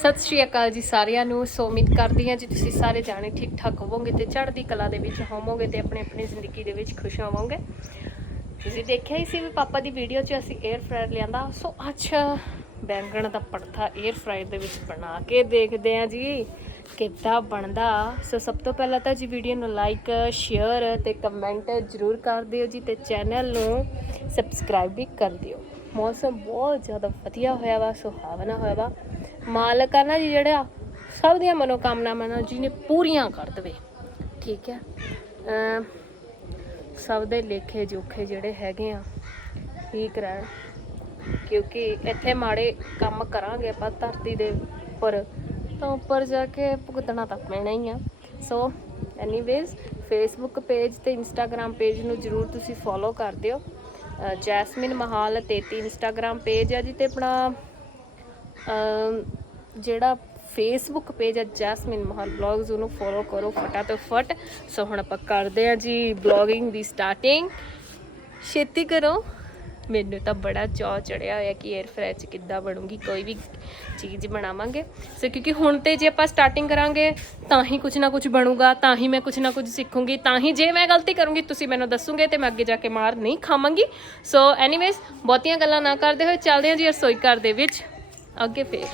ਸਤਿ ਸ਼੍ਰੀ ਅਕਾਲ ਜੀ ਸਾਰਿਆਂ ਨੂੰ। ਸੋ ਉਮੀਦ ਕਰਦੀ ਹਾਂ ਜੀ ਤੁਸੀਂ ਸਾਰੇ ਜਾਣੇ ਠੀਕ ਠਾਕ ਹੋਵੋਗੇ ਤੇ ਚੜ੍ਹਦੀ ਕਲਾ ਦੇ ਵਿੱਚ ਹੋਵੋਗੇ ਤੇ ਆਪਣੀ ਆਪਣੀ ਜ਼ਿੰਦਗੀ ਦੇ ਵਿੱਚ ਖੁਸ਼ ਹੋਵੋਗੇ। ਤੁਸੀਂ ਦੇਖਿਆ ਹੀ ਸੀ ਵੀ ਪਾਪਾ ਦੀ ਵੀਡੀਓ 'ਚ ਅਸੀਂ 에ਅਰ ਫਰਾਇਰ ਲਿਆਂਦਾ। ਸੋ ਅੱਜ ਬੈਂਗਣ ਦਾ ਪੜਥਾ 에ਅਰ ਫਰਾਇਰ ਦੇ ਵਿੱਚ ਬਣਾ ਕੇ ਦੇਖਦੇ ਹਾਂ ਜੀ ਕਿੱਦਾਂ ਬਣਦਾ। ਸੋ ਸਭ ਤੋਂ ਪਹਿਲਾਂ ਤਾਂ ਜੀ ਵੀਡੀਓ ਨੂੰ ਲਾਈਕ ਸ਼ੇਅਰ ਤੇ ਕਮੈਂਟ ਜ਼ਰੂਰ ਕਰ ਦਿਓ ਜੀ ਤੇ ਚੈਨਲ ਨੂੰ ਸਬਸਕ੍ਰਾਈਬ ਵੀ ਕਰ ਦਿਓ। ਮੌਸਮ ਬਹੁਤ ਜ਼ਿਆਦਾ ਵਧੀਆ ਹੋਇਆ ਵਾ, ਸੁਹਾਵਣਾ ਹੋਇਆ ਵਾ। ਮਾਲਕ ਆ ਨਾ ਜੀ ਜਿਹੜਾ, ਸਭ ਦੀਆਂ ਮਨੋਕਾਮਨਾਵਾਂ ਨਾਲ ਜੀ ਨੇ ਪੂਰੀਆਂ ਕਰ ਦੇਵੇ। ਠੀਕ ਹੈ? ਸਭ ਦੇ ਲੇਖੇ ਜੋਖੇ ਜਿਹੜੇ ਹੈਗੇ ਆ, ਠੀਕ ਰਹਿਣ। ਕਿਉਂਕਿ ਇੱਥੇ ਮਾੜੇ ਕੰਮ ਕਰਾਂਗੇ ਆਪਾਂ ਧਰਤੀ ਦੇ ਉੱਪਰ, ਤਾਂ ਉੱਪਰ ਜਾ ਕੇ ਭੁਗਤਣਾ ਤਾਂ ਪੈਣਾ ਹੀ ਆ। ਸੋ ਐਨੀਵੇਜ਼ ਫੇਸਬੁੱਕ ਪੇਜ ਤੇ ਇੰਸਟਾਗ੍ਰam ਪੇਜ ਨੂੰ ਜਰੂਰ ਤੁਸੀਂ ਫੋਲੋ ਕਰ ਦਿਓ। ਜੈਸਮਿਨ ਮਹਾਲ 33 ਇੰਸਟਾਗ੍ਰam ਪੇਜ ਹੈ ਜੀ ਤੇ ਆਪਣਾ ਜਿਹੜਾ ਫੇਸਬੁੱਕ ਪੇਜ ਹੈ ਜੈਸਮਿਨ ਮਹਾਲ ਬਲੌਗਸ ਉਹਨੂੰ ਫੋਲੋ ਕਰੋ ਫਟਾ ਤੋਂ ਫਟ ਸੋ ਹੁਣ ਆਪਾਂ ਕਰਦੇ ਆ ਜੀ ਬਲੌਗਿੰਗ ਦੀ ਸਟਾਰਟਿੰਗ ਛੇਤੀ ਕਰੋ। ਮੈਨੂੰ ਤਾਂ ਬੜਾ ਚਾਅ ਚੜਿਆ ਹੋਇਆ ਕਿ 에ਅਰ ਫਰਾਇਰ ਚ ਕਿੱਦਾਂ ਬਣੂਗੀ, ਕੋਈ ਵੀ ਚੀਜ਼ ਬਣਾਵਾਂਗੇ। ਸੋ ਕਿਉਂਕਿ ਹੁਣ ਤੇ ਜੇ ਆਪਾਂ ਸਟਾਰਟਿੰਗ ਕਰਾਂਗੇ, ਤਾਂ ਹੀ ਕੁਝ ਨਾ ਕੁਝ ਬਣੂਗਾ, ਤਾਂ ਹੀ ਮੈਂ ਕੁਝ ਨਾ ਕੁਝ ਸਿੱਖੂੰਗੀ, ਤਾਂ ਹੀ ਜੇ ਮੈਂ ਗਲਤੀ ਕਰੂੰਗੀ, ਤੁਸੀਂ ਮੈਨੂੰ ਦੱਸੋਗੇ ਤੇ ਮੈਂ ਅੱਗੇ ਜਾ ਕੇ ਮਾਰ ਨਹੀਂ ਖਾਵਾਂਗੀ। ਸੋ ਐਨੀਵੇਜ਼ ਬਹੁਤੀਆਂ ਗੱਲਾਂ ਨਾ ਕਰਦੇ ਹੋਏ ਚੱਲਦੇ ਹਾਂ ਜੀ ਰਸੋਈ ਘਰ ਦੇ ਵਿੱਚ। ਅੱਗੇ ਫੇਰ।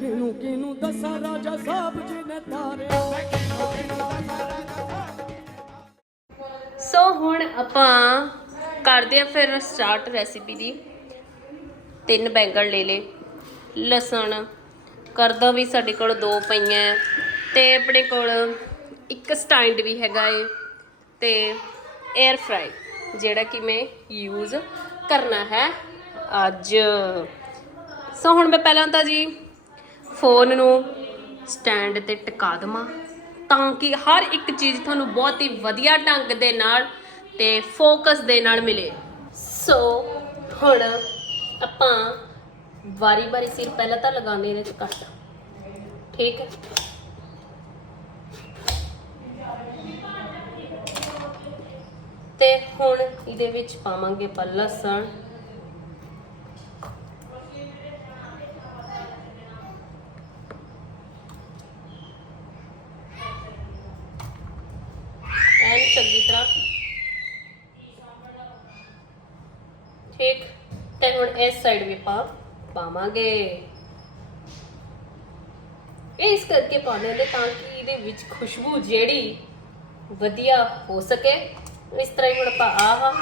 ਕਿਨੂੰ ਕਿਨੂੰ ਦੱਸਾਂ ਰਾਜਾ ਸਾਹਿਬ ਜੀ ਨੇ ਤਾਰਿਆ। ਸੋ ਹੁਣ ਆਪਾਂ ਕਰਦੇ ਆ ਫਿਰ ਸਟਾਰਟ ਰੈਸਿਪੀ ਦੀ। ਤਿੰਨ ਬੈਂਗਣ ਲੈ ਲੇ ਲਸਣ ਕਰਦਾ ਵੀ ਸਾਡੇ ਕੋਲ ਦੋ ਪਈਆਂ ਹੈ, ਤੇ ਆਪਣੇ ਕੋਲ ਇੱਕ ਸਟੈਂਡ ਵੀ ਹੈਗਾ ਏ ਤੇ 에ਅਰ ਫਰਾਈ ਜਿਹੜਾ ਕਿ ਮੈਂ ਯੂਜ਼ ਕਰਨਾ ਹੈ ਅੱਜ। ਸੋ ਹੁਣ ਮੈਂ ਪਹਿਲਾਂ ਤਾਂ ਜੀ ਫੋਨ ਨੂੰ ਸਟੈਂਡ ਤੇ ਟਿਕਾ ਦਵਾਂ। ਤਾਂ ਕਿ ਹਰ ਇੱਕ ਚੀਜ਼ ਤੁਹਾਨੂੰ ਬਹੁਤ ਹੀ ਵਧੀਆ ਢੰਗ ਦੇ ਨਾਲ ਤੇ ਫੋਕਸ ਦੇ ਨਾਲ ਮਿਲੇ। ਸੋ ਹੁਣ ਆਪਾਂ ਵਾਰੀ-ਵਾਰੀ ਸਿਰ ਪਹਿਲਾਂ ਤਾਂ ਲਗਾਉਂਦੇ ਨੇ ਤੇ ਕੱਟ ਠੀਕ ਹੈ? ਤੇ ਹੁਣ ਇਹਦੇ ਵਿੱਚ ਪਾਵਾਂਗੇ ਆਪਾਂ ਲਸਣ ਐਨ ਚੰਗੀ ਤਰ੍ਹਾਂ ਠੀਕ ਤੇ ਹੁਣ ਇਸ ਸਾਈਡ ਵੀ ਆਪਾਂ ਪਾਵਾਂਗੇ। ਇਹ ਇਸ ਕਰਕੇ ਪਾਉਂਦੇ ਨੇ ਤਾਂ ਕਿ ਇਹਦੇ ਵਿੱਚ ਖੁਸ਼ਬੂ ਜਿਹੜੀ ਵਧੀਆ ਹੋ ਸਕੇ। ਇਸ ਤਰ੍ਹਾਂ ਹੀ ਹੁਣ ਆਪਾਂ ਆਹ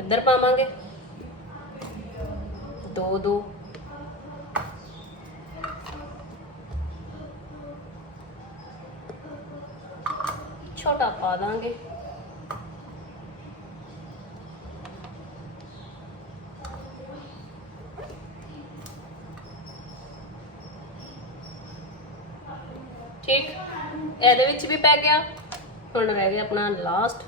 ਇੱਧਰ ਪਾਵਾਂਗੇ। ਦੋ ਦੋ। ਛੋਟਾ ਪਾ ਦਾਂਗੇ ਠੀਕ ਇਹਦੇ ਵਿੱਚ ਵੀ ਪੈ ਗਿਆ। ਹੁਣ ਰਹਿ ਗਿਆ ਆਪਣਾ ਲਾਸਟ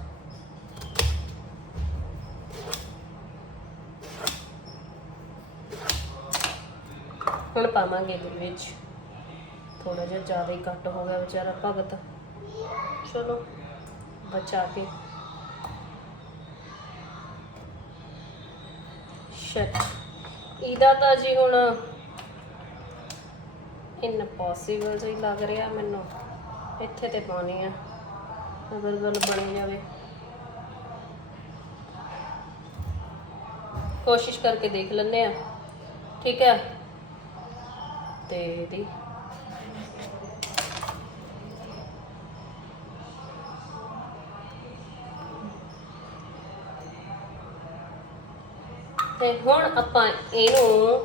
ਹੁਣ ਪਾਵਾਂਗੇ ਇਹਦੇ ਵਿੱਚ। ਥੋੜਾ ਜਿਹਾ ਜ਼ਿਆਦਾ ਹੀ ਘੱਟ ਹੋ ਗਿਆ ਵਿਚਾਰਾ ਭਗਤ। ਚਲੋ, ਬਚਾ ਕੇ। ਸ਼ਟ ਇਹਦਾ ਤਾਂ ਜੀ ਹੁਣ ਇਨਪੋਸੀਬਲ ਜਿਹਾ ਲੱਗ ਰਿਹਾ ਮੈਨੂੰ। ਇੱਥੇ ਤੇ ਪਾਉਣੀ ਆ। ਅਗਰ ਗੱਲ ਬਣੀ ਜਾਵੇ। ਕੋਸ਼ਿਸ਼ ਕਰਕੇ ਦੇਖ ਲੈਂਦੇ ਆ। ਠੀਕ ਹੈ ਤੇ ਇਹਦੀ ਤੇ ਹੁਣ ਆਪਾਂ ਇਹਨੂੰ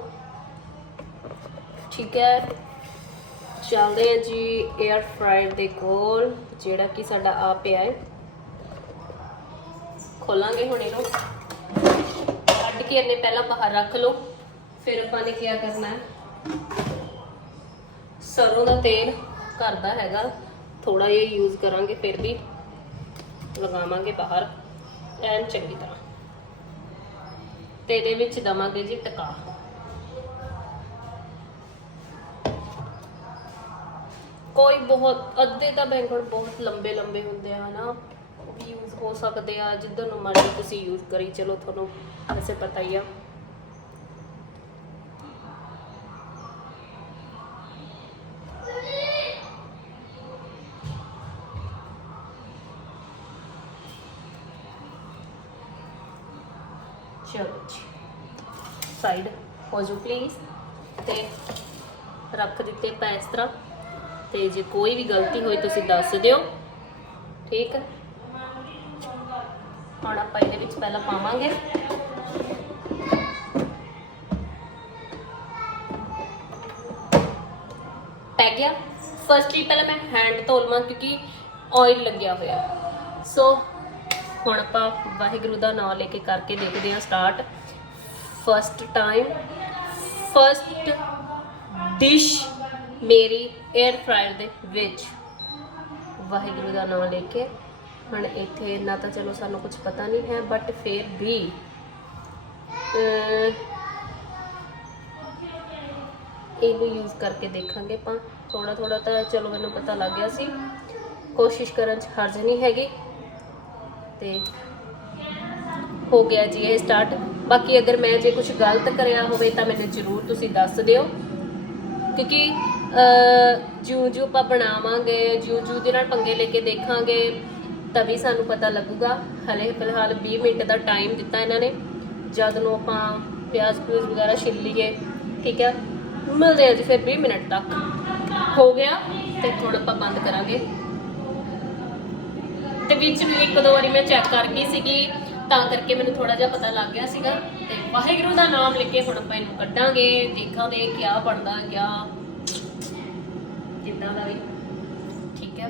ਠੀਕ ਹੈ ਚੱਲਦੇ ਹਾਂ ਜੀ 에ਅਰ ਫਰਾਇਰ ਦੇ ਕੋਲ, ਜਿਹੜਾ ਕਿ ਸਾਡਾ ਆ ਪਿਆ ਹੈ। ਖੋਲਾਂਗੇ ਹੁਣ ਇਹਨੂੰ। ਕੱਢ ਕੇ ਇਹਨੇ ਪਹਿਲਾਂ ਬਾਹਰ ਰੱਖ ਲਓ। ਫਿਰ ਆਪਾਂ ਨੇ ਕੀ ਕਰਨਾ ਹੈ? ਸਰੋਂ ਦਾ ਤੇਲ ਘਰ ਦਾ ਹੈਗਾ। ਥੋੜਾ ਜਿਹਾ ਯੂਜ਼ ਕਰਾਂਗੇ ਫਿਰ ਵੀ। ਲਗਾਵਾਂਗੇ ਬਾਹਰ। ਐਨ ਚੰਗੀ ਤਰ੍ਹਾਂ। ਤੇ ਇਹਦੇ ਵਿੱਚ ਦਵਾਂਗੇ ਜੀ ਟਕਾ। ਕੋਈ ਬਹੁਤ, ਅੱਧੇ ਤਾਂ ਬੈਂਗਣ ਬਹੁਤ ਲੰਬੇ ਲੰਬੇ ਹੁੰਦੇ ਆ, ਹਨਾ। ਵੀ ਯੂਜ਼ ਹੋ ਸਕਦੇ ਆ, ਜਿੱਧਰ ਨੂੰ ਮਰਜ਼ੀ ਤੁਸੀਂ ਯੂਜ਼ ਕਰੀ ਚਲੋ, ਤੁਹਾਨੂੰ ਵੈਸੇ ਪਤਾ ਹੀ ਆ। ਚਲੋ ਜੀ। ਸਾਈਡ ਹੋ ਜਾਓ ਪਲੀਜ਼ ਤੇ ਰੱਖ ਦਿੱਤੇ ਪੈ ਇਸ ਤਰ੍ਹਾਂ। ਤੇ ਜੇ ਕੋਈ ਵੀ ਗਲਤੀ ਹੋਈ ਤੁਸੀਂ ਦੱਸ ਦਿਓ। ਠੀਕ ਹੁਣ ਆਪਾਂ ਇਹਦੇ ਵਿੱਚ ਪਹਿਲਾਂ ਪਾਵਾਂਗੇ। ਪੈ ਗਿਆ। ਫਰਸਟਲੀ ਪਹਿਲਾਂ ਮੈਂ ਹੈਂਡ ਧੋ ਲਵਾਂ ਕਿਉਂਕਿ ਆਇਲ ਲੱਗਿਆ ਹੋਇਆ। ਸੋ ਹੁਣ ਆਪਾਂ ਵਾਹਿਗੁਰੂ ਦਾ ਨਾਮ ਲੈ ਕੇ ਕਰਕੇ ਦੇਖਦੇ ਹਾਂ start first time first dish ਮੇਰੀ 에ਅਰ ਫਰਾਇਰ ਦੇ ਵਿੱਚ। ਵਾਹਿਗੁਰੂ ਦਾ ਨਾਮ ਲੈ ਕੇ। ਹੁਣ ਇੱਥੇ ਇੰਨਾ ਤਾਂ ਚਲੋ ਸਾਨੂੰ ਕੁਝ ਪਤਾ ਨਹੀਂ ਹੈ ਬਟ ਫਿਰ ਵੀ ਇਹਨੂੰ ਯੂਜ਼ ਕਰਕੇ ਦੇਖਾਂਗੇ ਆਪਾਂ। ਥੋੜਾ ਥੋੜਾ ਤਾਂ ਚਲੋ ਮੈਨੂੰ ਪਤਾ ਲੱਗ ਗਿਆ ਸੀ। ਕੋਸ਼ਿਸ਼ ਕਰਨ ਚ ਹਰਜ ਨਹੀਂ ਹੈਗੀ। ਤੇ ਹੋ ਗਿਆ ਜੀ ਇਹ ਸਟਾਰਟ ਬਾਕੀ ਅਗਰ ਮੈਂ ਜੇ ਕੁਝ ਗਲਤ ਕਰਿਆ ਹੋਵੇ ਤਾਂ ਮੈਨੂੰ ਜ਼ਰੂਰ ਤੁਸੀਂ ਦੱਸ ਦਿਓ। ਕਿਉਂਕਿ ਜਿਉਂ ਜਿਉਂ ਆਪਾਂ ਬਣਾਵਾਂਗੇ, ਜਿਉਂ ਜਿਉਂ ਦੇ ਨਾਲ ਪੰਗੇ ਲੈ ਕੇ ਦੇਖਾਂਗੇ ਤभी ਸਾਨੂੰ ਪਤਾ ਲੱਗੂਗਾ। ਹਲੇ ਫਿਲਹਾਲ 20 ਮਿੰਟ ਦਾ ਟਾਈਮ ਦਿੱਤਾ ਇਹਨਾਂ ਨੇ। ਜਦ ਨੂੰ ਆਪਾਂ ਪਿਆਜ਼ ਪਿਊਜ਼ ਵਗੈਰਾ ਛਿੱਲ ਲਈਏ, ਠੀਕ ਹੈ? ਮਿਲਦੇ ਹਾਂ ਜੀ ਫਿਰ 20 ਮਿੰਟ ਤੱਕ। ਹੋ ਗਿਆ ਤੇ ਹੁਣ ਆਪਾਂ ਬੰਦ ਕਰਾਂਗੇ। ਤੇ ਵਿੱਚ ਵੀ ਇੱਕ ਦੋ ਵਾਰੀ ਮੈਂ ਚੈੱਕ ਕਰ ਗਈ ਸੀਗੀ, ਤਾਂ ਕਰਕੇ ਮੈਨੂੰ ਥੋੜਾ ਜਿਹਾ ਪਤਾ ਲੱਗ ਗਿਆ ਸੀਗਾ। ਤੇ ਵਾਹਿਗੁਰੂ ਦਾ ਨਾਮ ਲੈ ਕੇ ਹੁਣ ਆਪਾਂ ਇਹਨੂੰ ਕੱਢਾਂਗੇ, ਦੇਖਾਂਗੇ ਕਿਆ ਬਣਦਾ, ਕਿਆ ਜਿੱਦਾਂ ਦਾ ਵੀ? ਠੀਕ ਹੈ।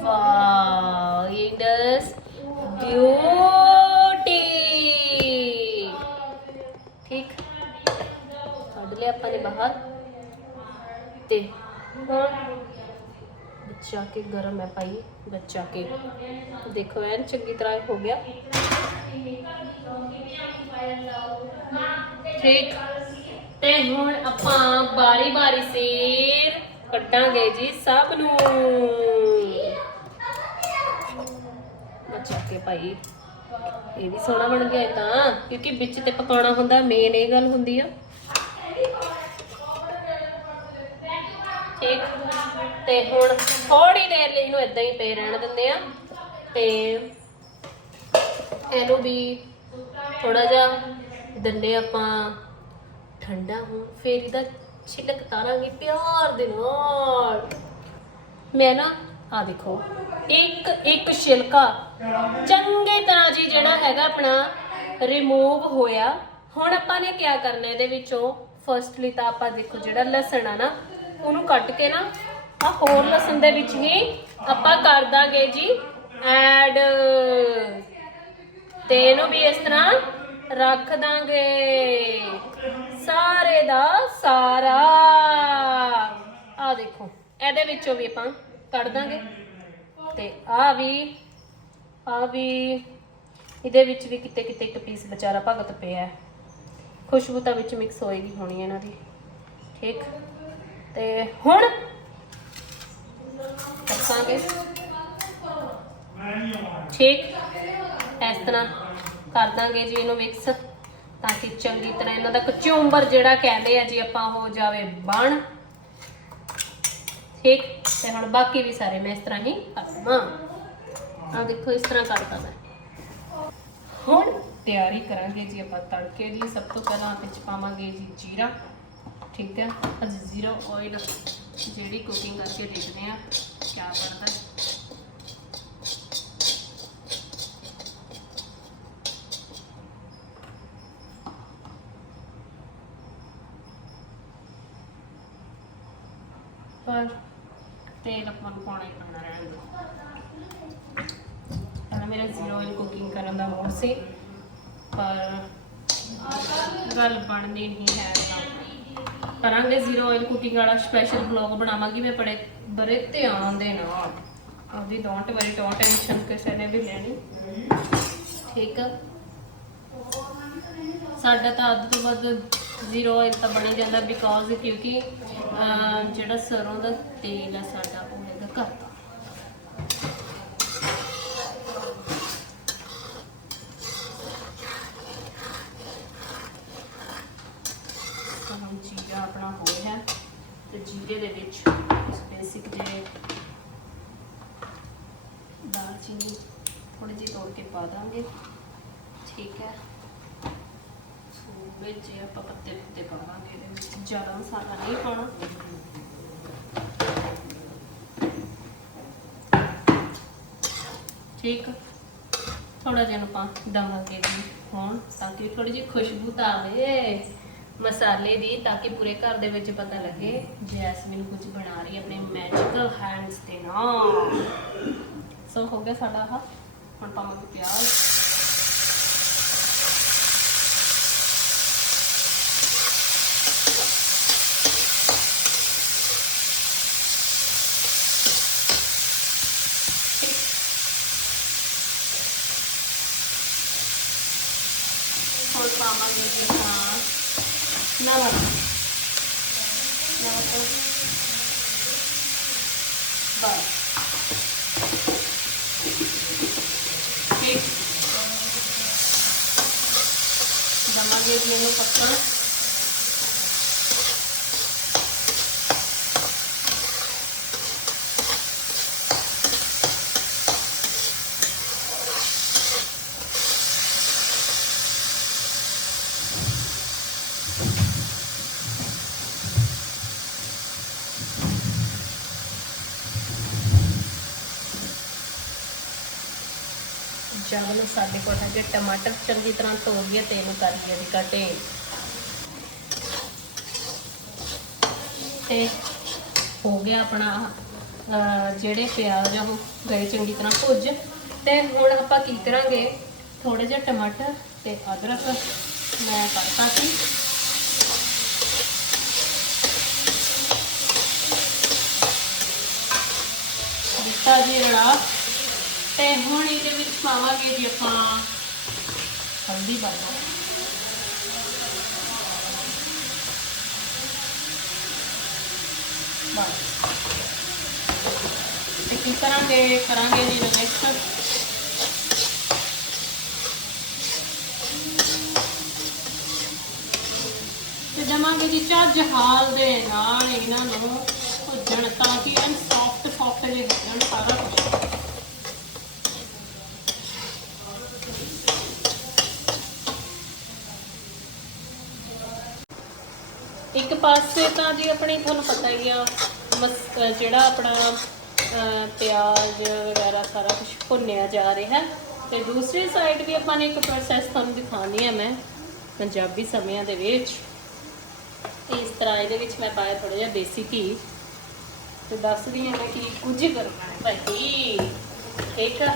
ਵਾਓ ਇਟਸ ਬਿਊਟੀ ਠੀਕ। ਕੱਢ ਲਿਆ ਆਪਾਂ ਨੇ ਬਾਹਰ। ਤੇ ਹੁਣ ਬੱਚਾ ਕੇ ਗਰਮ ਹੈ ਭਾਈ, ਬੱਚਾ ਕੇ। ਦੇਖੋ, ਐਨ ਚੰਗੀ ਤਰ੍ਹਾਂ ਹੋ ਗਿਆ। ਠੀਕ। ਤੇ ਹੁਣ ਆਪਾਂ ਬਾਰੀ ਬਾਰੀ ਸਿਰ ਕੱਢਾਂਗੇ ਜੀ ਸਭ ਨੂੰ। ਬੱਚਾ ਕੇ ਭਾਈ, ਇਹ ਵੀ ਸੋਹਣਾ ਬਣ ਗਿਆ ਇਹ ਤਾਂ, ਕਿਉਂਕਿ ਵਿੱਚ ਤੇ ਪਕਾਉਣਾ ਹੁੰਦਾ ਮੇਨ ਇਹ ਗੱਲ ਹੁੰਦੀ ਆ ਠੀਕ ਤੇ ਹੁਣ ਥੋੜੀ ਦੇਰ ਲਈ ਇਹਨੂੰ ਇਦਾਂ ਹੀ ਪਏ ਰਹਿਣ ਦਿੰਦੇ ਆ ਤੇ ਇਹਨੂੰ ਵੀ ਥੋੜਾ ਜਿਹਾ ਦਿੰਦੇ ਆਪਾਂ ਠੰਡਾ ਹੋਣ, ਫਿਰ ਇਹਦਾ ਛਿਲਕ ਤਾਰਾਂਗੇ ਪਿਆਰ ਦੇ ਨਾਲ। ਮੈਂ ਨਾ ਆ ਦੇਖੋ, ਇੱਕ ਇੱਕ ਛਿਲਕਾ ਚੰਗੇ ਤਰ੍ਹਾਂ ਜੀ ਜਿਹੜਾ ਹੈਗਾ ਆਪਣਾ ਰਿਮੂਵ ਹੋਇਆ। ਹੁਣ ਆਪਾਂ ਨੇ ਕੀ ਕਰਨਾ ਇਹਦੇ ਵਿੱਚੋਂ? ਫਰਸਟਲੀ ਤਾਂ ਆਪਾਂ ਦੇਖੋ ਜਿਹੜਾ ਲਸਣ ਆ ਨਾ, ਉਹਨੂੰ ਕੱਟ ਕੇ ਨਾ ਆ ਹੋਰ ਲਸਣ ਦੇ ਵਿੱਚ ਹੀ ਆਪਾਂ ਕਰ ਦਾਂਗੇ ਜੀ ਐਡ। ਤੇ ਇਹਨੂੰ ਵੀ ਇਸ ਤਰ੍ਹਾਂ ਰੱਖ ਦਾਂਗੇ। ਸਾਰੇ ਦਾ ਸਾਰਾ। ਆ ਦੇਖੋ, ਇਹਦੇ ਵਿੱਚੋਂ ਵੀ ਆਪਾਂ ਕੱਢ ਦਾਂਗੇ। ਤੇ ਆ ਵੀ ਆ ਵੀ। ਇਹਦੇ ਵਿੱਚ ਵੀ ਕਿਤੇ ਕਿਤੇ ਇੱਕ ਪੀਸ ਵਿਚਾਰਾ ਭਗਤ ਪਿਆ ਹੈ। ਖੁਸ਼ਬੂ ਤਾਂ ਵਿੱਚ ਮਿਕਸ ਹੋਏਗੀ ਹੋਣੀ ਇਹਨਾਂ ਦੀ। ਠੀਕ? ਤੇ ਹੁਣ ਰੱਖਾਂਗੇ ਠੀਕ। ਇਸ ਤਰ੍ਹਾਂ ਕਰ ਦਾਂਗੇ ਜੀ ਇਹਨੂੰ ਮਿਕਸ ਤਾਂ ਕਿ ਚੰਗੀ ਤਰ੍ਹਾਂ ਇਹਨਾਂ ਦਾ ਕਚੂੰਬਰ ਜਿਹੜਾ ਕਹਿੰਦੇ ਆ ਜੀ ਆਪਾਂ ਹੋ ਜਾਵੇ ਬਣ। ਠੀਕ। ਤੇ ਹੁਣ ਬਾਕੀ ਵੀ ਸਾਰੇ ਮੈਂ ਇਸ ਤਰ੍ਹਾਂ ਹੀ ਕਰਨਾ ਆ ਦੇਖੋ ਇਸ ਤਰ੍ਹਾਂ ਕਰਦਾ ਮੈਂ। ਹੁਣ ਤਿਆਰੀ ਕਰਾਂਗੇ ਜੀ ਆਪਾਂ ਤੜਕੇ ਦੀ। ਸਭ ਤੋਂ ਪਹਿਲਾਂ ਵਿੱਚ ਪਾਵਾਂਗੇ ਜੀ ਜੀਰਾ। ਠੀਕ ਹੈ। ਅੱਜ ਜ਼ੀਰੋ ਆਇਲ ਜਿਹੜੀ ਕੁਕਿੰਗ ਕਰਕੇ ਦੇਖਦੇ ਆ ਕਿਆ ਬਣਦਾ ਪਰ ਤੇਲ ਆਪਾਂ ਨੂੰ ਪਾਉਣਾ ਹੀ ਪੈਣਾ ਰਹਿਣ ਦੋ ਪਹਿਲਾਂ ਮੇਰਾ ਜ਼ੀਰੋ ਆਇਲ ਕੁਕਿੰਗ ਕਰਨ ਦਾ ਮੋਡ ਸੀ, ਪਰ ਗੱਲ ਬਣਦੀ ਨਹੀਂ ਹੈ। ਕਰਾਂਗੇ ਜ਼ੀਰੋ ਆਇਲ ਕੁਕਿੰਗ ਵਾਲਾ ਸਪੈਸ਼ਲ ਵਲੌਗ ਬਣਾਵਾਂਗੀ, ਮੈਂ ਬੜੇ ਬੜੇ ਧਿਆਨ ਦੇ ਨਾਲ। ਆਪਦੀ ਡੋਂਟ ਵਰੀ ਡੋਂਟ ਟੈਨਸ਼ਨ ਕਿਸੇ ਨੇ ਵੀ ਲੈਣੀ। ਠੀਕ ਆ? ਸਾਡਾ ਤਾਂ ਅੱਧ ਤੋਂ ਵੱਧ ਜ਼ੀਰੋ ਆਇਲ ਤਾਂ ਬਣ ਜਾਂਦਾ ਬਿਕੋਜ਼ ਕਿਉਂਕਿ ਜਿਹੜਾ ਸਰੋਂ ਦਾ ਤੇਲ ਆ ਸਾਡਾ, ਉਹ ਹੈਗਾ ਘਰ ਦਾ ਤਾਂ ਹੁਣ ਜੀਰਾ ਆਪਣਾ ਹੋ ਗਿਆ ਤੇ ਜੀਰੇ ਦੇ ਵਿੱਚ ਬੇਸਿਕ ਜੇ ਦਾਲਚੀਨੀ ਥੋੜੀ ਜਿਹੀ ਤੋੜ ਕੇ ਪਾ ਦਾਂਗੇ। ਠੀਕ ਹੈ। ਸੋ ਵਿੱਚ ਆਪਾਂ ਪੱਤੇ ਪੁੱਤੇ ਪਾਵਾਂਗੇ, ਇਹਦੇ ਵਿੱਚ ਜ਼ਿਆਦਾ ਮਸਾਲਾ ਨਹੀਂ ਪਾਉਣਾ। ਠੀਕ। ਥੋੜਾ ਜਿਹਾ ਨੂੰ ਦਵਾਂਗੇ ਜੀ ਹੁਣ ਤਾਂ ਕਿ ਥੋੜੀ ਜਿਹੀ ਖੁਸ਼ਬੂ ਤਾਂ ਆਵੇ ਮਸਾਲੇ ਦੀ, ਤਾਂ ਕਿ ਪੂਰੇ ਘਰ ਦੇ ਵਿੱਚ ਪਤਾ ਲੱਗੇ, ਜੈਸਮੀਨ ਕੁਝ ਬਣਾ ਰਹੀ ਆਪਣੇ ਮੈਜੀਕਲ ਹੈਂਡਸ ਦੇ ਨਾਲ। ਸੋ ਹੋ ਗਿਆ ਸਾਡਾ ਆਹ ਹੁਣ ਪਾਵਾਂਗੇ ਪਿਆਜ਼ ਹੁਣ ਪਾਵਾਂਗੇ ਜੀ ਹਾਂ ਨਮਕ ਨਮਕ ਬਸ ਠੀਕ ਦਮਾਂਗੇ ਜੀ ਸਾਡੇ ਕੋਲ ਹੈਗੇ ਟਮਾਟਰ, ਚੰਗੀ ਤਰ੍ਹਾਂ ਧੋ ਲਈਏ ਤੇ ਇਹਨੂੰ ਕਰ ਲਈਏ ਕਟੇ ਤੇ ਹੋ ਗਿਆ ਆਪਣਾ ਜਿਹੜੇ ਪਿਆਜ਼ ਉਹ ਗਏ ਚੰਗੀ ਤਰ੍ਹਾਂ ਭੁੱਜ। ਤੇ ਹੁਣ ਆਪਾਂ ਕੀ ਕਰਾਂਗੇ? ਥੋੜੇ ਜਿਹਾ ਟਮਾਟਰ ਤੇ ਅਦਰਕ ਮੈਂ ਕਰਤਾ ਸੀ। ਦਿੱਤਾ ਜੀ ਰਲਾ। ਤੇ ਹੁਣ ਇਹਦੇ ਵਿੱਚ ਪਾਵਾਂਗੇ ਜੀ ਆਪਾਂ ਹਲਦੀ ਪਾ ਦਿਓ ਬਸ। ਤੇ ਕੀ ਕਰਾਂਗੇ? ਕਰਾਂਗੇ ਜੀ ਮਿਕਸ ਤੇ ਜੀ ਚੱਜ ਹਾਲ ਦੇ ਨਾਲ ਇਹਨਾਂ ਨੂੰ ਭੁੱਜਣ ਤਾਂ ਕਿ ਇਹ ਸੌਫਟ ਸੌਫਟ ਜਿਹੇ ਹੋ ਜਾਣ ਸਾਰਾ ਕੁਝ ਇੱਕ ਪਾਸੇ ਤਾਂ ਜੀ ਆਪਣੇ ਤੁਹਾਨੂੰ ਪਤਾ ਹੀ ਆ ਮਸ- ਅਹ ਜਿਹੜਾ ਆਪਣਾ ਅਹ, ਪਿਆਜ਼ ਵਗੈਰਾ ਸਾਰਾ ਕੁਝ ਭੁੰਨਿਆ ਜਾ ਰਿਹਾ ਹੈ ਤੇ ਦੂਸਰੀ ਸਾਈਡ ਵੀ ਆਪਾਂ ਨੇ ਇੱਕ ਪ੍ਰੋਸੈਸ ਤੁਹਾਨੂੰ ਦਿਖਾਉਣੀ ਹੈ ਮੈਂ ਪੰਜਾਬੀ ਸਮਿਆਂ ਦੇ ਵਿੱਚ। ਇਸ ਤਰ੍ਹਾਂ ਇਹਦੇ ਵਿੱਚ ਮੈਂ ਪਾਇਆ ਥੋੜਾ ਜਿਹਾ ਦੇਸੀ ਘੀ। ਤੇ ਦੱਸਦੀ ਹਾਂ ਮੈਂ ਕਿ ਕੁਝ ਕਰਨਾ ਹੈ ਭਾਈ ਠੀਕ ਆ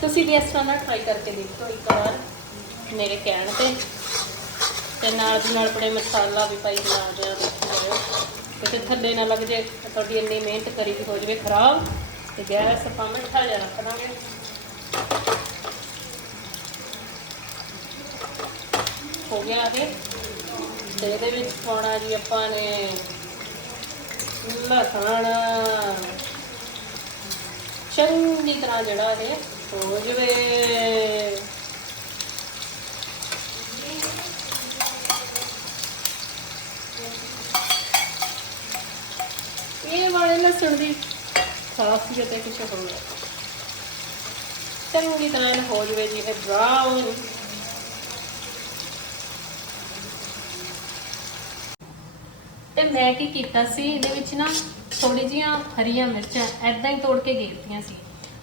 ਤੁਸੀਂ ਵੀ ਇਸ ਤਰ੍ਹਾਂ ਨਾਲ ਟਰਾਈ ਕਰਕੇ ਦੇਖੋ ਇੱਕ ਵਾਰ ਮੇਰੇ ਕਹਿਣ ਤੇ। ਤੇ ਨਾਲ ਦੀ ਨਾਲ ਆਪਣੇ ਮਸਾਲਾ ਵੀ ਪਾਈ ਬਣਾ ਦਿਆ ਦੇਖੋ ਕਿਤੇ ਥੱਲੇ ਨਾ ਲੱਗ ਜੇ ਤੁਹਾਡੀ ਇੰਨੀ ਮਿਹਨਤ ਕਰੀ ਵੀ ਹੋ ਜਵੇ ਖਰਾਬ। ਤੇ ਗੈਸ ਆਪਾਂ ਮਿੱਠਾ ਜਿਹਾ ਰੱਖ ਦਾਂਗੇ। ਹੋ ਗਿਆ ਇਹ। ਤੇ ਇਹਦੇ ਵਿੱਚ ਪਾਉਣਾ ਜੀ ਆਪਾਂ ਨੇ ਲਸਣ। ਚੰਗੀ ਤਰ੍ਹਾਂ ਜਿਹੜਾ ਇਹ ਹੋ ਜਵੇ। ਇਹ ਲਸਣ ਦੀ ਖਾਸੀਅਤ ਹੈ ਕੁਛ ਹੋਰ ਚੰਗੀ ਤਰ੍ਹਾਂ ਇਹ ਹੋ ਜਵੇ ਜੀ ਇਹ ਬ੍ਰਾਊਨ ਤੇ ਮੈਂ ਕੀ ਕੀਤਾ ਸੀ, ਇਹਦੇ ਵਿੱਚ ਨਾ ਥੋੜੀ ਜੀਆਂ ਹਰੀਆਂ ਮਿਰਚਾਂ ਐਦਾਂ ਹੀ ਤੋੜ ਕੇ ਗੇਰਤੀਆਂ ਸੀ।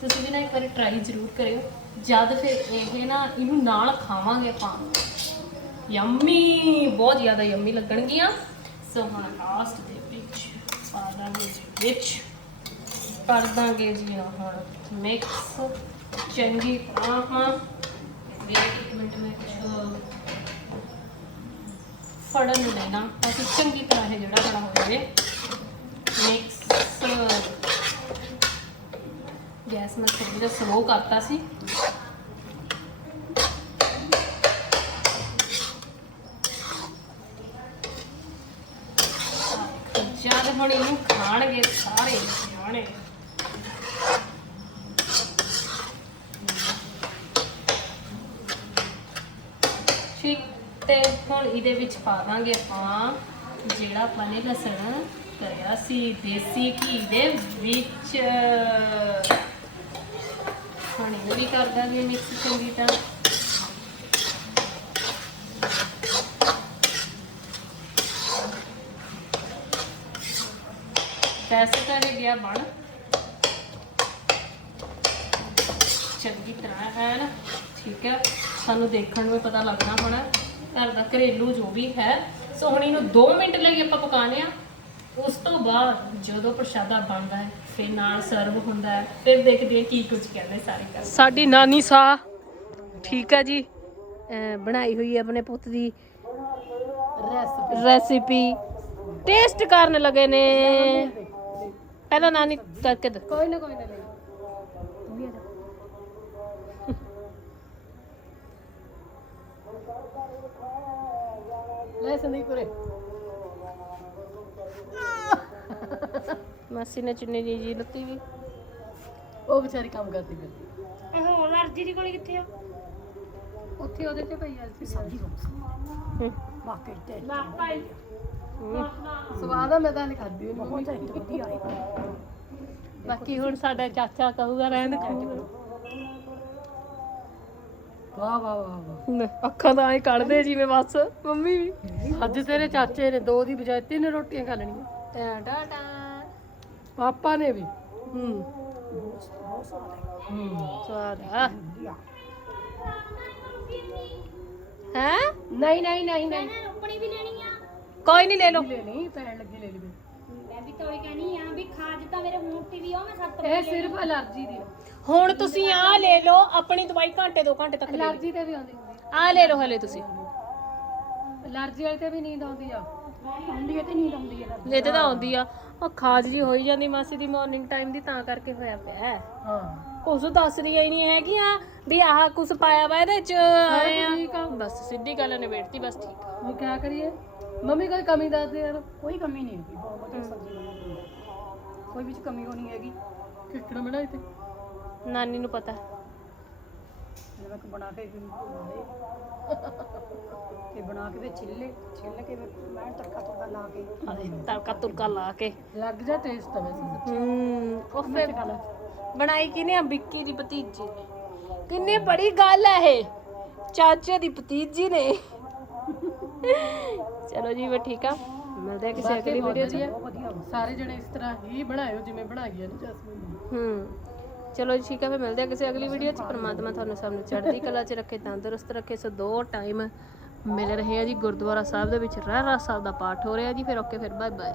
ਤੁਸੀਂ ਵੀ ਨਾ ਇੱਕ ਵਾਰੀ ਟਰਾਈ ਜ਼ਰੂਰ ਕਰਿਓ। ਜਦ ਫਿਰ ਇਹ ਨਾ ਇਹਨੂੰ ਨਾਲ ਖਾਵਾਂਗੇ ਆਪਾਂ। ਯੰਮੀ, ਬਹੁਤ ਜ਼ਿਆਦਾ ਯੰਮੀ ਲੱਗਣਗੀਆਂ। ਸੋ ਹੁਣ ਲਾਸਟ ਦੇ ਵਿੱਚ ਪਾ ਦਾਂਗੇ ਜੀ, ਵਿੱਚ ਕਰ ਦਾਂਗੇ ਜੀ ਆਹ ਹੁਣ ਮਿਕਸ ਚੰਗੀ ਤਰ੍ਹਾਂ ਵੇਟ ਇੱਕ ਮਿੰਟ, ਮੈਂ ਕੁਛ ਫੜਨ ਨੂੰ ਲੈਣਾ ਤਾਂ ਕਿ ਚੰਗੀ ਤਰ੍ਹਾਂ ਇਹ ਜਿਹੜਾ ਬਣਾ ਹੋ ਜਾਵੇ ਮਿਕਸ ਗੈਸ ਮੈਂ ਥੋੜਾ ਜਿਹਾ ਸਲੋ ਕਰਤਾ ਸੀ। ਖਾਣਗੇ ਸਾਰੇ ਜਾਣੇ ਠੀਕ, ਤੇ ਹੁਣ ਇਹਦੇ ਵਿੱਚ ਪਾ ਦਾਂਗੇ ਆਪਾਂ ਜਿਹੜਾ ਆਪਾਂ ਨੇ ਲਸਣ ਕਰਿਆ ਸੀ, ਦੇਸੀ ਘੀ ਦੇ ਵਿੱਚ। ਹੁਣ ਇਹਨੂੰ ਵੀ ਕਰ ਦਾਂਗੇ ਮਿਕਸ ਚੰਗੀ ਤਰ੍ਹਾਂ। ਵੈਸੇ ਤਾਂ ਇਹ ਗਿਆ ਬਣ। ਚੰਗੀ ਤਰ੍ਹਾਂ ਹੈ ਨਾ ਠੀਕ ਹੈ। ਸਾਨੂੰ ਦੇਖਣ ਨੂੰ ਪਤਾ ਲੱਗਣਾ ਹੁਣ ਘਰ ਦਾ ਘਰੇਲੂ ਜੋ ਵੀ ਹੈ ਸੋ ਹੁਣ ਇਹਨੂੰ 2 ਮਿੰਟ ਲਈ ਆਪਾਂ ਪਕਾਣੇ ਆ ਉਸ ਤੋਂ ਬਾਅਦ ਜਦੋਂ ਪ੍ਰਸ਼ਾਦਾ ਬਣਦਾ ਹੈ ਫਿਰ ਨਾਲ ਸਰਵ ਹੁੰਦਾ ਹੈ। ਫਿਰ ਦੇਖਦੇ ਹਾਂ ਕੀ ਕੁਝ ਕਹਿੰਦੇ ਸਾਰੇ ਘਰ। ਸਾਡੀ ਨਾਨੀ ਸਾ ਠੀਕ ਹੈ ਜੀ। ਬਣਾਈ ਹੋਈ ਆਪਣੇ ਪੁੱਤ ਦੀ ਰੈਸਿਪੀ। ਟੇਸਟ ਕਰਨ ਲੱਗੇ ਨੇ। ਪਹਿਲਾਂ ਨਾਨੀ ਕਰਕੇ ਦੇ। ਕੋਈ ਨਾ ਕੋਈ ਨਾ ਲੈ। ਤੂੰ ਵੀ ਆ ਜਾ। ਲੈ ਸੰਦੀਪ ਉਰੇ ਮਾਸੀ ਨੇ ਚੁੰਨੀ ਜੀ ਜੀ ਲੱਤੀ ਵੀ। ਉਹ ਵਿਚਾਰੀ ਕੰਮ ਕਰਦੀ ਫਿਰਦੀ। ਇਹ ਹੋਰ ਅਰਜੀ ਦੀ ਕੋਲ ਕਿੱਥੇ ਆ? ਉੱਥੇ ਉਹਦੇ ਤੇ ਪਈ ਆ ਸੀ ਸਬਜ਼ੀ ਵਾਕਈ ਤੇ ਸਵਾਦ ਆ ਮੈਂ ਤਾਂ ਨਹੀਂ ਖਾਦੀ ਉਹਨੂੰ ਬਹੁਤ ਵਧੀਆ ਆਈ ਬਾਕੀ ਹੁਣ ਸਾਡਾ ਚਾਚਾ ਕਹੂਗਾ ਰਹਿਣ ਵਾਹ ਵਾਹ ਵਾਹ ਵਾਹ। ਅੱਖਾਂ ਤਾਂ ਐ ਕੱਢਦੇ ਜਿਵੇਂ ਬਸ। ਮੰਮੀ ਵੀ। ਅੱਜ ਤੇਰੇ ਚਾਚੇ ਨੇ ਦੋ ਦੀ ਬਜਾਏ ਤਿੰਨ ਰੋਟੀਆਂ ਖਾ ਲੈਣੀਆਂ। ਟਾ ਟਾ ਟਾ। ਪਾਪਾ ਨੇ ਵੀ। ਹੂੰ। ਹੂੰ ਸਵਾਦ ਆ। ਹੈ। ਨਹੀਂ ਨਹੀਂ ਨਹੀਂ ਨਹੀਂ। ਆਪਣੀ ਵੀ ਲੈਣੀ ਆ। ਕੋਈ ਨਹੀਂ ਲੈ ਲਓ। ਲੈ ਨਹੀਂ ਪੈਣ ਲੱਗੀ ਲੈ ਲਈ ਮੈਂ ਵੀ ਤਾਂ ਉਹੀ ਕਹਿਣੀ ਆ ਵੀ ਖਾਜ ਤਾਂ ਮੇਰੇ ਮੂੰਹ ਤੇ ਵੀ ਉਹ ਮੈਂ ਸੱਤ ਇਹ ਸਿਰਫ ਅਲਰਜੀ ਦੀ ਹੁਣ ਤੁਸੀਂ ਆ ਲੈ ਲਓ ਆਪਣੀ ਦਵਾਈ ਘੰਟੇ 2 ਘੰਟੇ ਤੱਕ ਲੈ ਲਓ। ਅਲਰਜੀ ਤੇ ਵੀ ਆਉਂਦੀ ਹੁੰਦੀ ਆ। ਲੈ ਲਓ ਹਲੇ ਤੁਸੀਂ। ਅਲਰਜੀ ਵਾਲੇ ਤੇ ਵੀ ਨੀਂਦ ਆਉਂਦੀ ਆ। ਆਉਂਦੀ ਹੈ ਤੇ ਨੀਂਦ ਆਉਂਦੀ ਹੈ ਲੈ ਤੇ ਤਾਂ ਆਉਂਦੀ ਆ। ਉਹ ਖਾਜ ਜੀ ਹੋਈ ਜਾਂਦੀ ਮਾਸੀ ਦੀ ਮਾਰਨਿੰਗ ਟਾਈਮ ਦੀ ਤਾਂ ਕਰਕੇ ਹੋਇਆ ਪਿਆ। ਹੈ। ਹਾਂ ਉਸ ਦੱਸਦੀਆਂ ਹੀ ਨਹੀਂ ਹੈਗੀਆਂ ਵੀ ਆਹ ਕੁਝ ਪਾਇਆ ਵਾ ਇਹਦੇ ਚ। ਆਏ ਠੀਕ ਆ। ਆ ਬਸ ਸਿੱਧੀ ਗੱਲ ਨਿਬੇੜਤੀ ਬਸ ਠੀਕ ਆ। ਹੁਣ ਕੀ ਕਰੀਏ? ਮੰਮੀ ਕੋਈ ਕਮੀ ਦੱਸ ਦੇ ਯਾਰ ਕੋਈ ਕਮੀ ਨਹੀਂ ਹੈਗੀ ਬਹੁਤ ਵਧੀਆ ਸਬਜ਼ੀ ਬਣਾਈ ਕੋਈ ਵਿੱਚ ਕਮੀ ਹੋਣੀ ਹੈਗੀ। ਕਿੱਕੜਾ ਬਣਾਈ ਤੇ ਨਾਨੀ ਨੂੰ ਪਤਾ। ਜਿਵੇਂ ਕਿ ਬਣਾ ਕੇ ਤੇ ਬਣਾ ਕੇ ਤੇ ਛਿੱਲੇ ਛਿੱਲ ਕੇ ਫਿਰ ਮੈਂ ਤੜਕਾ ਤੁੜਕਾ ਲਾ ਕੇ। ਤੜਕਾ ਤੁਰਕਾ ਲਾ ਕੇ। ਲੱਗ ਜਾ ਟੇਸਟ ਆ ਵੈਸੇ। ਹੂੰ ਉਹ ਫਿਰ ਬਣਾਈ ਕਿਨੇ ਆ? ਵਿੱਕੀ ਦੀ ਭਤੀਜੀ। ਨੇ ਕਿੰਨੀ ਬੜੀ ਗੱਲ ਹੈ ਇਹ। ਚਾਚੇ ਦੀ ਭਤੀਜੀ ਨੇ। ਚਲੋ ਜੀ ਵਾ ਠੀਕ ਆ। ਮਿਲਦੇ ਆ ਕਿਸੇ ਅਗਲੀ ਵੀਡੀਓ 'ਚ। ਸਾਰੇ ਜਣੇ ਇਸ ਤਰ੍ਹਾਂ ਹੀ ਬਣਾਇਓ ਜਿਵੇਂ ਬਣਾਈ ਹੈ ਨਾ ਜਸਮੀਨ ਨੇ। ਹੂੰ। ਚਲੋ ਜੀ ਠੀਕ ਆ ਫਿਰ ਮਿਲਦੇ ਆ ਕਿਸੇ ਅਗਲੀ ਵੀਡੀਓ 'ਚ। ਪਰਮਾਤਮਾ ਤੁਹਾਨੂੰ ਸਭ ਨੂੰ ਚੜ੍ਹਦੀ ਕਲਾ 'ਚ ਰੱਖੇ ਤੰਦਰੁਸਤ ਰੱਖੇ। ਸੋ ਦੋ ਟਾਈਮ ਮਿਲ ਰਹੇ ਆ ਜੀ ਗੁਰਦੁਆਰਾ ਸਾਹਿਬ ਦੇ ਵਿੱਚ। ਰਹਿਰਾ ਸਾਹਿਬ ਦਾ ਪਾਠ ਹੋ ਰਿਹਾ ਜੀ। ਫਿਰ ਓਕੇ ਫਿਰ ਬਾਏ ਬਾਏ